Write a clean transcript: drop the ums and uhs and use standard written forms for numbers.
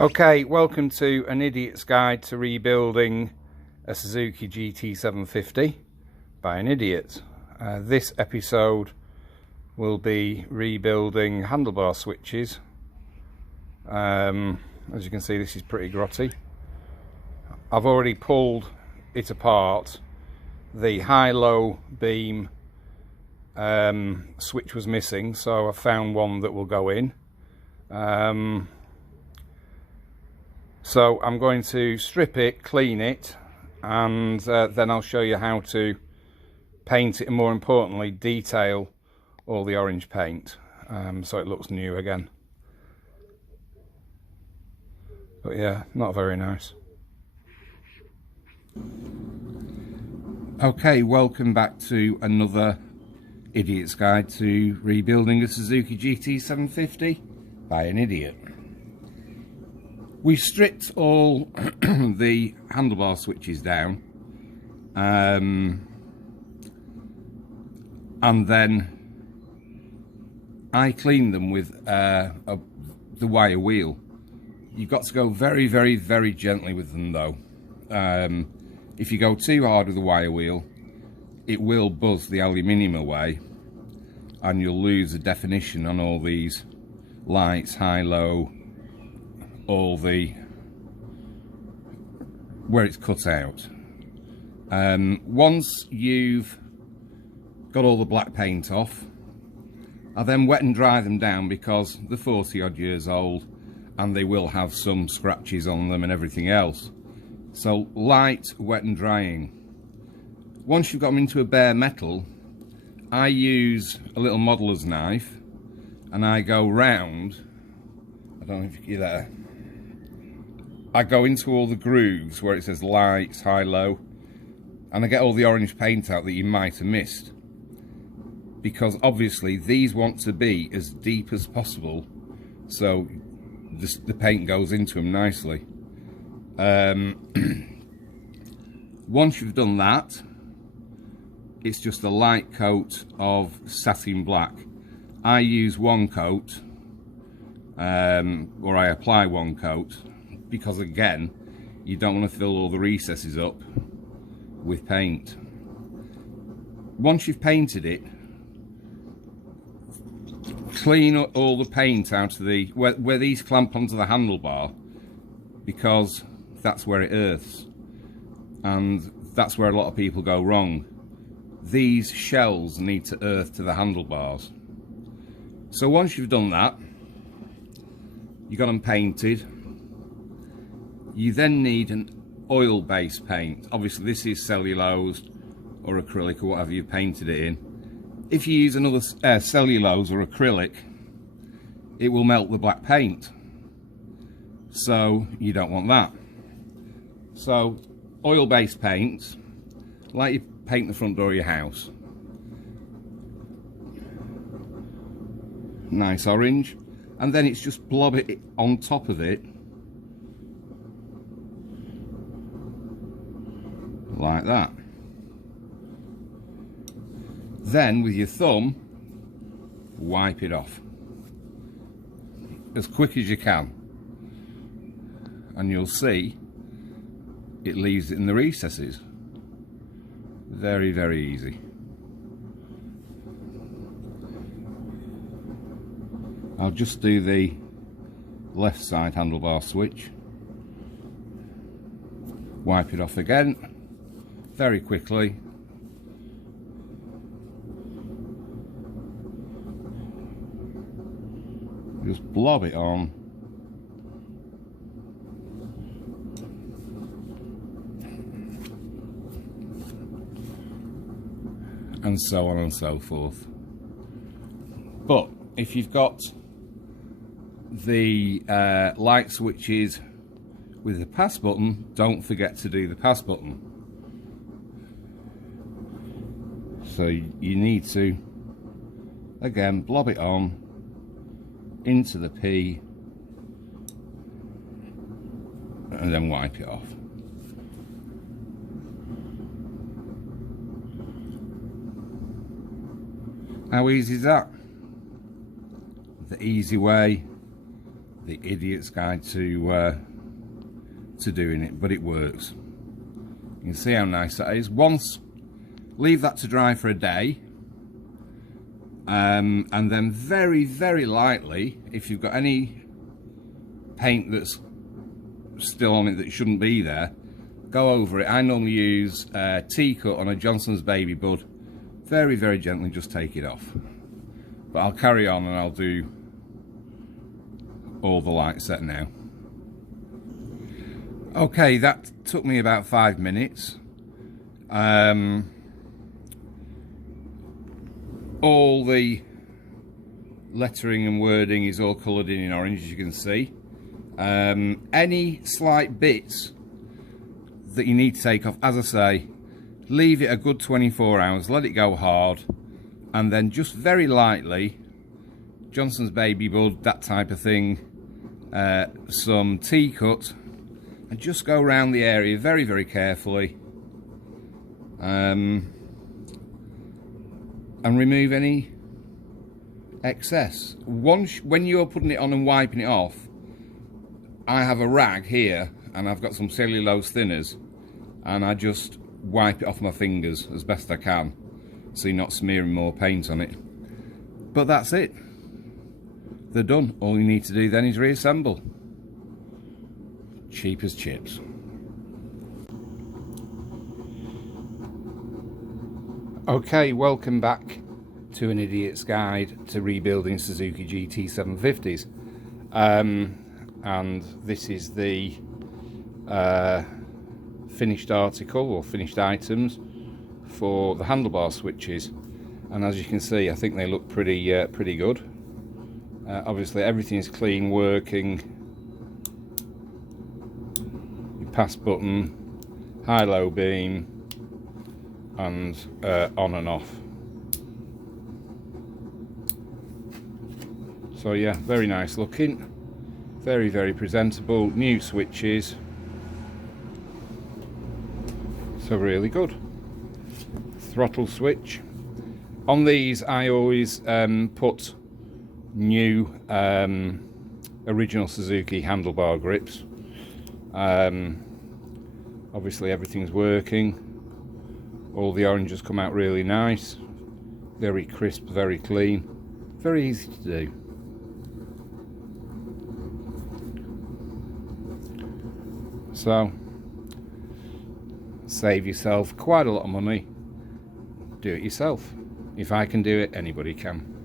Okay, welcome to an idiot's guide to rebuilding a Suzuki GT750 by an idiot. This episode will be rebuilding handlebar switches. As you can see, this is pretty grotty. I've already pulled it apart. The high-low beam switch was missing, so I found one that will go in. So I'm going to strip it, clean it, and then I'll show you how to paint it, and more importantly detail all the orange paint so it looks new again. But yeah, not very nice. Okay, welcome back to another idiot's guide to rebuilding a Suzuki GT750 by an idiot. We stripped all the handlebar switches down, and then I cleaned them with the wire wheel. You've got to go very, very, very gently with them though. If you go too hard with the wire wheel, it will buzz the aluminium away and you'll lose the definition on all these lights, high, low, all the where it's cut out. Once you've got all the black paint off, I then wet and dry them down because they're 40 odd years old and they will have some scratches on them and everything else. So light wet and drying. Once you've got them into a bare metal, I use a little modeller's knife and I go round, I don't know if you can hear that, I go into all the grooves where it says lights, high, low, and I get all the orange paint out that you might have missed, because obviously these want to be as deep as possible so the paint goes into them nicely. Once you've done that, it's just a light coat of satin black. I use one coat, or I apply one coat, because again, you don't want to fill all the recesses up with paint. Once you've painted it, clean all the paint out of the where these clamp onto the handlebar, because that's where it earths, and that's where a lot of people go wrong. These shells need to earth to the handlebars. So once you've done that, you've got them painted. You then need an oil-based paint. Obviously this is cellulose or acrylic or whatever you painted it in. If you use another cellulose or acrylic, it will melt the black paint. So you don't want that. So oil-based paints, like you paint the front door of your house. Nice orange. And then it's just blob it on top of it. Like that. Then with your thumb, wipe it off as quick as you can, and you'll see it leaves it in the recesses. Very, very easy. I'll just do the left side handlebar switch, wipe it off again very quickly. Just blob it on. And so on and so forth. But if you've got the light switches with the pass button, don't forget to do the pass button. So you need to, again, blob it on into the P and then wipe it off. How easy is that? The easy way the idiot's guide to doing it, but it works. You can see how nice that is. Once, leave that to dry for a day, and then very, very lightly, if you've got any paint that's still on it that shouldn't be there, go over it. I normally use T-cut on a Johnson's Baby Bud. Very, very gently just take it off. But I'll carry on and I'll do all the light set now. Okay, that took me about 5 minutes. All the lettering and wording is all coloured in orange, as you can see. Any slight bits that you need to take off, as I say, leave it a good 24 hours, let it go hard, and then just very lightly, Johnson's Baby Bud, that type of thing, some T-cut, and just go around the area very, very carefully, and remove any excess. When you're putting it on and wiping it off, I have a rag here and I've got some cellulose thinners, and I just wipe it off my fingers as best I can so you're not smearing more paint on it. But that's it, they're done. All you need to do then is reassemble. Cheap as chips. Okay, welcome back to an idiot's guide to rebuilding Suzuki GT750s. And this is the finished article, or finished items, for the handlebar switches. And as you can see, I think they look pretty good. Obviously everything is clean, working. Your pass button, high-low beam, and on and off. So yeah, very nice looking, very, very presentable, new switches, so really good. Throttle switch. On these I always put new original Suzuki handlebar grips. Obviously everything's working. All the oranges come out really nice, very crisp, very clean, very easy to do. So, save yourself quite a lot of money, do it yourself. If I can do it, anybody can.